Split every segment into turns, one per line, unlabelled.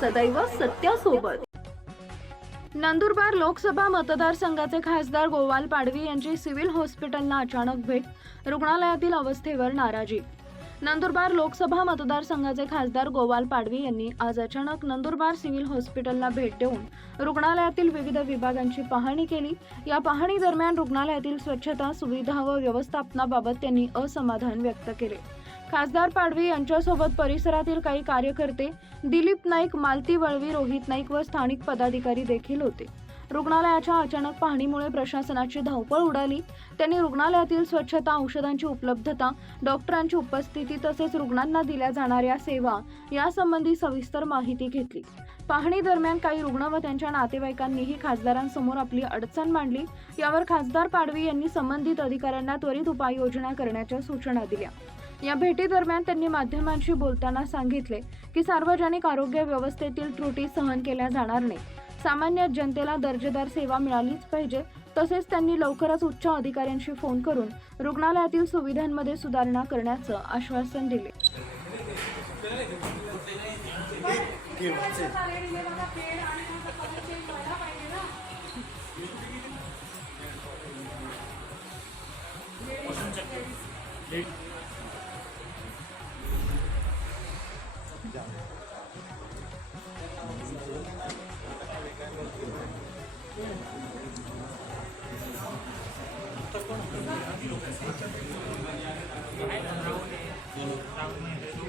सदैव सत्यासोबत. नंदुरबार लोकसभा मतदारसंघाचे खासदार गोवाल पाडवी यांची सिव्हिल हॉस्पिटलला अचानक भेट रुग्णालयातील अवस्थेवर नाराजी. नंदुरबार लोकसभा मतदारसंघाचे खासदार गोवाल पाडवी यांनी आज अचानक नंदुरबार सिव्हिल हॉस्पिटलला भेट देऊन रुग्णालयातील विविध विभागांची पाहणी केली. या पाहणी दरम्यान रुग्णालयातील स्वच्छता सुविधा व व्यवस्थापनाबाबत त्यांनी असमाधान व्यक्त केले. खासदार पाडवी यांच्यासोबत परिसरातील काही कार्यकर्ते दिलीप नाईक मालती वळवी रोहित नाईक व स्थानिक पदाधिकारी देखील होते. रुग्णालयाच्या अचानक पाहणीमुळे प्रशासनाची धावपळ उडाली. त्यांनी रुग्णालयातील स्वच्छता औषधांची उपलब्धता डॉक्टरांची उपस्थिती तसेच रुग्णांना दिल्या जाणाऱ्या सेवा यासंबंधी सविस्तर माहिती घेतली. पाहणी दरम्यान काही रुग्ण व त्यांच्या नातेवाईकांनीही खासदारांसमोर आपली अडचण मांडली. यावर खासदार पाडवी यांनी संबंधित अधिकाऱ्यांना त्वरित उपाययोजना करण्याच्या सूचना दिल्या. या भेटीदरम्यान त्यांनी माध्यमांशी बोलताना सांगितले की सार्वजनिक आरोग्य व्यवस्थेतील त्रुटी सहन केल्या जाणार नाही. सामान्य जनतेला दर्जेदार सेवा मिळालीच पाहिजे. तसेच त्यांनी लवकरच उच्च अधिकाऱ्यांशी फोन करून रुग्णालयातील सुविधांमध्ये सुधारणा करण्याचं आश्वासन दिले.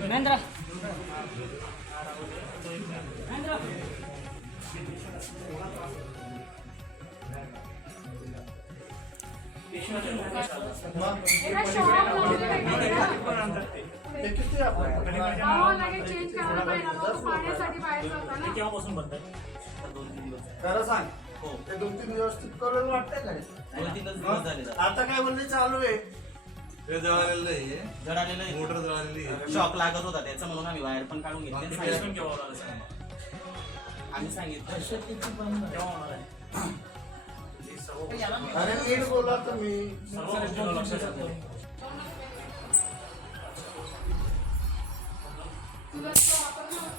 महेंद्र।
चेंज करायला पाहिजे पाण्यासाठी बाहेर
खरं सांग.
हो.
ते दोन तीन व्यवस्थित करून वाटतंय
दोन
काय
तीनच दिवस झाले जरा.
आता. काय म्हणले चालू आहे?
ते जळालेलं आहे
जळालेलं आहे.
मोटर जळालेली आहे.
शॉक लागत होता त्याचं म्हणून आम्ही बाहेर पण काढून घेतले. आणि सांगितलं-
केव्हा होणार आहे?
आम्ही सांगितलं.
केव्हा होणार आहे?
अरे नीट बोला तुम्ही.
सर्व गोष्टीला लक्षात येतं.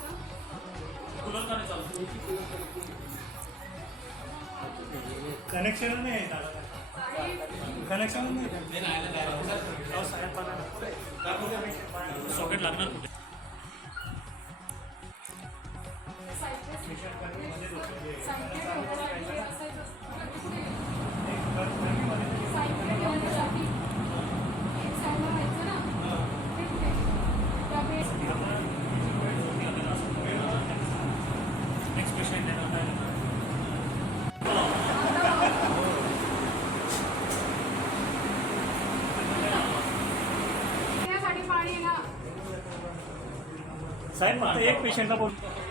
कूलर का नाही चालू
कनेक्शन नाही कनेक्शन नाही
सॉकेट लागणार
साहेब फक्त एक पेशंटला
बोलतो.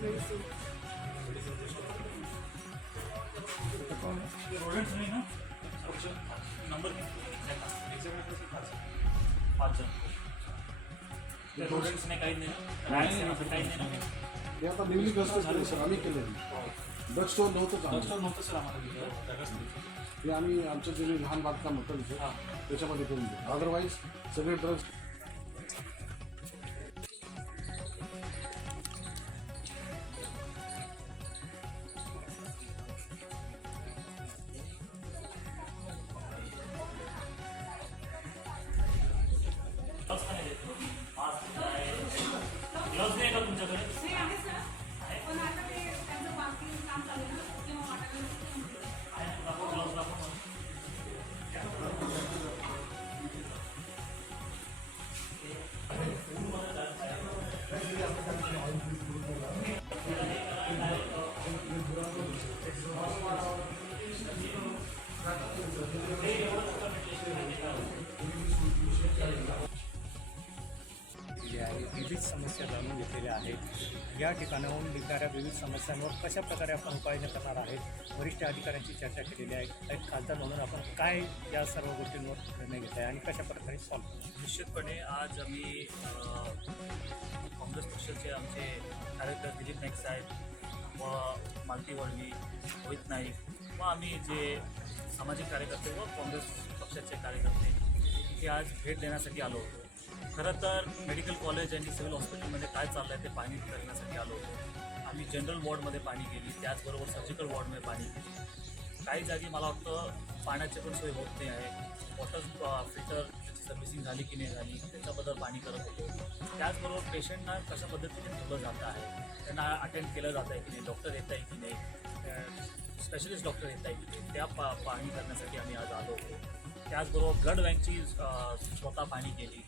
Very soon. पाच जण. त्या रोडंट्सने काही नाही ना रॅट्सने काही नाही ना
हे आता नेहमी कसं झालं सर आम्ही केलं ड्रग स्टोअर नव्हतं चालू
डॉक्टर नव्हतं सर आम्हाला तिथं
हे आम्ही आमचं जे लहान बांधकाम होतं तिथे त्याच्यामध्ये करून देतो अदरवाईज सगळे ड्रग्स
केलेली आहे विविध समस्या जाणून घेतलेल्या आहेत. या ठिकाणाहून निघणाऱ्या विविध समस्यांवर कशा प्रकारे आपण उपाययोजना करणार आहेत वरिष्ठ अधिकाऱ्यांची चर्चा केलेली आहे एक खासदार म्हणून आपण काय या सर्व गोष्टींवर निर्णय घेत आहे आणि कशा प्रकारे सॉल्व्ह
निश्चितपणे आज आम्ही काँग्रेस पक्षाचे आमचे कार्यकर्ते दिलीप नाईक साहेब व मालती वळवी रोहित नाईक व आम्ही जे सामाजिक कार्यकर्ते व काँग्रेस पक्षाचे कार्यकर्ते हे आज भेट देण्यासाठी आलो होतो. खरं तर मेडिकल कॉलेज आणि सिव्हिल हॉस्पिटलमध्ये काय चाललं आहे ते पाणी करण्यासाठी आलो होतो. आम्ही जनरल वॉर्डमध्ये पाणी गेली त्याचबरोबर सर्जिकल वॉर्डमध्ये पाणी गेली. काही जागी मला वाटतं पाण्याची पण सोय होत नाही आहे. वॉटर फिल्टर सर्व्हिसिंग झाली की नाही झाली त्याच्याबद्दल पाणी करत होतो. त्याचबरोबर पेशंटना कशा पद्धतीने ठेवलं जातं आहे त्यांना अटेंड केलं जातं आहे की नाही डॉक्टर येत आहे की नाही स्पेशलिस्ट डॉक्टर येत आहे की नाही त्या पा पाणी करण्यासाठी आम्ही आज आलो होतो. त्याचबरोबर ब्लड बँकची स्वतः पाणी केली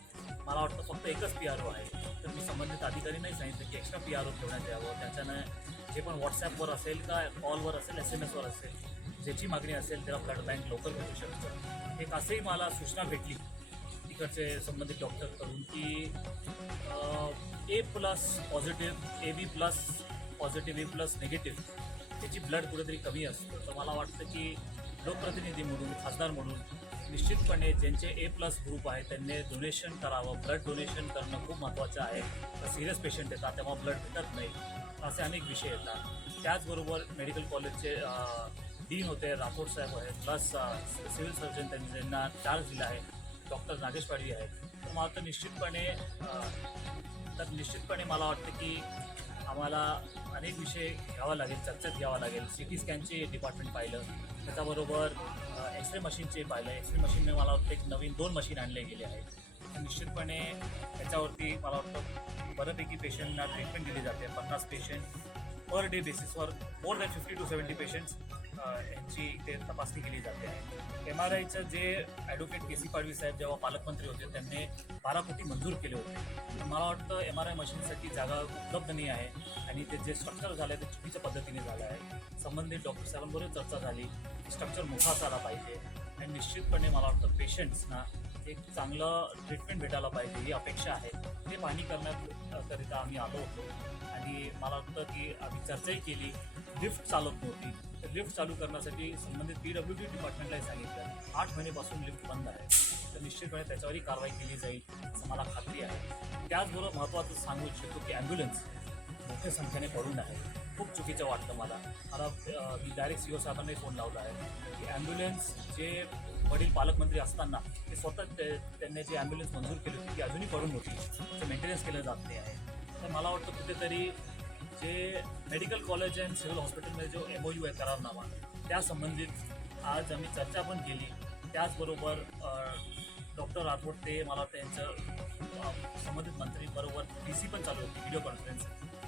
मला वाटतं फक्त एकच पी आर ओ आहे. तर मी संबंधित अधिकारी नाही सांगितलं की एक्स्ट्रा पी आर ओ ठेवण्यात यावं. त्याच्यानं जे पण व्हॉट्सॲपवर असेल का कॉलवर असेल एस एम एसवर असेल ज्याची मागणी असेल त्याला ब्लड बँक लवकर भेटू शकतं एक असंही मला सूचना भेटली तिकडचे संबंधित डॉक्टरकडून की A plus positive A B plus positive A plus negative त्याची ब्लड कुठेतरी कमी असतं. तर मला वाटतं की लोकप्रतिनिधी म्हणून खासदार म्हणून निश्चितपणे ज्यांचे ए प्लस ग्रुप आहे त्यांनी डोनेशन करावं. ब्लड डोनेशन करणं खूप महत्त्वाचं आहे. सिरियस पेशंट येतात तेव्हा ब्लड भेटत नाही. असे अनेक विषय येतात. त्याचबरोबर मेडिकल कॉलेजचे डीन होते राठोड साहेब आहेत. प्लस सिव्हिल सर्जन त्यांनी ज्यांना चार्ज दिला आहे डॉक्टर नागेश पाडवी आहेत. तर मला तर निश्चितपणे तर निश्चितपणे मला वाटतं की आम्हाला अनेक विषय घ्यावा लागेल चर्चेत घ्यावा लागेल. सी टी स्कॅनचे डिपार्टमेंट पाहिलं. त्याच्याबरोबर एक्स रे मशीनचे पाहिलं एक्स रे मशीनने मला वाटतं एक नवीन दोन मशीन आणले गेले आहेत. निश्चितपणे त्याच्यावरती मला वाटतं बऱ्यापैकी पेशंटना ट्रीटमेंट दिली जाते. पन्नास पेशंट पर डे बेसिसवर more than fifty to seventy patients यांची इथे तपासणी केली जाते. आहे एम आर आयचं जे ॲडव्होकेट के सी पाडवी साहेब जेव्हा पालकमंत्री होते त्यांनी बारा कोटी मंजूर केले होते. मला वाटतं एम आर आय मशीनसाठी जागा उपलब्ध नाही आहे आणि ते जे स्ट्रक्चर झालं आहे ते चुकीच्या पद्धतीने झालं आहे. संबंधित डॉक्टर साहेबांबरोबर चर्चा झाली. स्ट्रक्चर मोठा असायला पाहिजे. आणि निश्चितपणे मला वाटतं पेशंट्सना एक चांगलं ट्रीटमेंट भेटायला पाहिजे ही अपेक्षा आहे. ते पाहणी करण्याकरिता आम्ही आलो होतो. आणि मला वाटतं की आम्ही चर्चाही केली. लिफ्ट चालत नव्हती. तर लिफ्ट चालू करण्यासाठी संबंधित पी डब्ल्यू डी डिपार्टमेंटलाही सांगितलं. आठ महिन्यापासून लिफ्ट बंद आहे. तर निश्चितपणे त्याच्यावरही कारवाई केली जाईल असं मला खात्री आहे. त्याचबरोबर महत्त्वाचं सांगू इच्छितो की ॲम्ब्युलन्स मोठ्या संख्येने पडून आहे. खूप चुकीचं वाटतं मला. मला मी डायरेक्ट सी ओ साहेबांनाही फोन लावला आहे की ॲम्ब्युलन्स जे वडील पालकमंत्री असताना ते स्वतः ते त्यांनी जी ॲम्ब्युलन्स मंजूर केली होती ती अजूनही पडून होती. ते मेंटेनन्स केलं जात नाही आहे. तर मला वाटतं कुठेतरी जे मेडिकल कॉलेज अँड सिव्हिल हॉस्पिटलमध्ये जो एम ओ यू आहे करारनामा त्या संबंधित आज आम्ही चर्चा पण केली. त्याचबरोबर डॉक्टर राठोड ते मला वाटतं संबंधित मंत्रीबरोबर डी सी पण चालू होती व्हिडिओ कॉन्फरन्स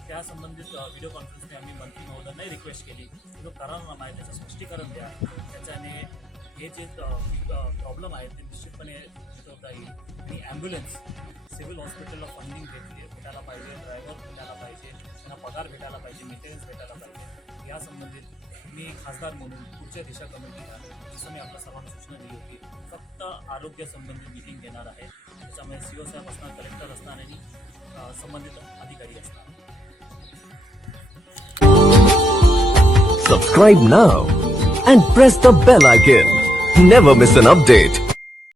त्या संबंधित व्हिडिओ कॉन्फरन्सने आम्ही मंत्री महोदयांनाही रिक्वेस्ट केली की जो करारनामा आहे त्याचं स्पष्टीकरण द्या. त्याच्याने हे जे प्रॉब्लेम आहे ते निश्चितपणे मिटवता येईल. आणि ॲम्ब्युलन्स सिव्हिल हॉस्पिटलला फंडिंग घेतली भेटायला पाहिजे ड्रायव्हर भेटायला पाहिजे त्यांना पगार भेटायला पाहिजे मेंटेनन्स भेटायला पाहिजे या संबंधित मी खासदार म्हणून पुढच्या दिशा कमिटीला जसं मी आपल्या सर्वांना सूचना दिली होती फक्त आरोग्यासंबंधी मीटिंग मिटिंग घेणार आहे त्याच्यामध्ये सी ओ साहेब असणार कलेक्टर असणार आणि संबंधित अधिकारी असणार
Subscribe now and press the bell icon. Never miss an update.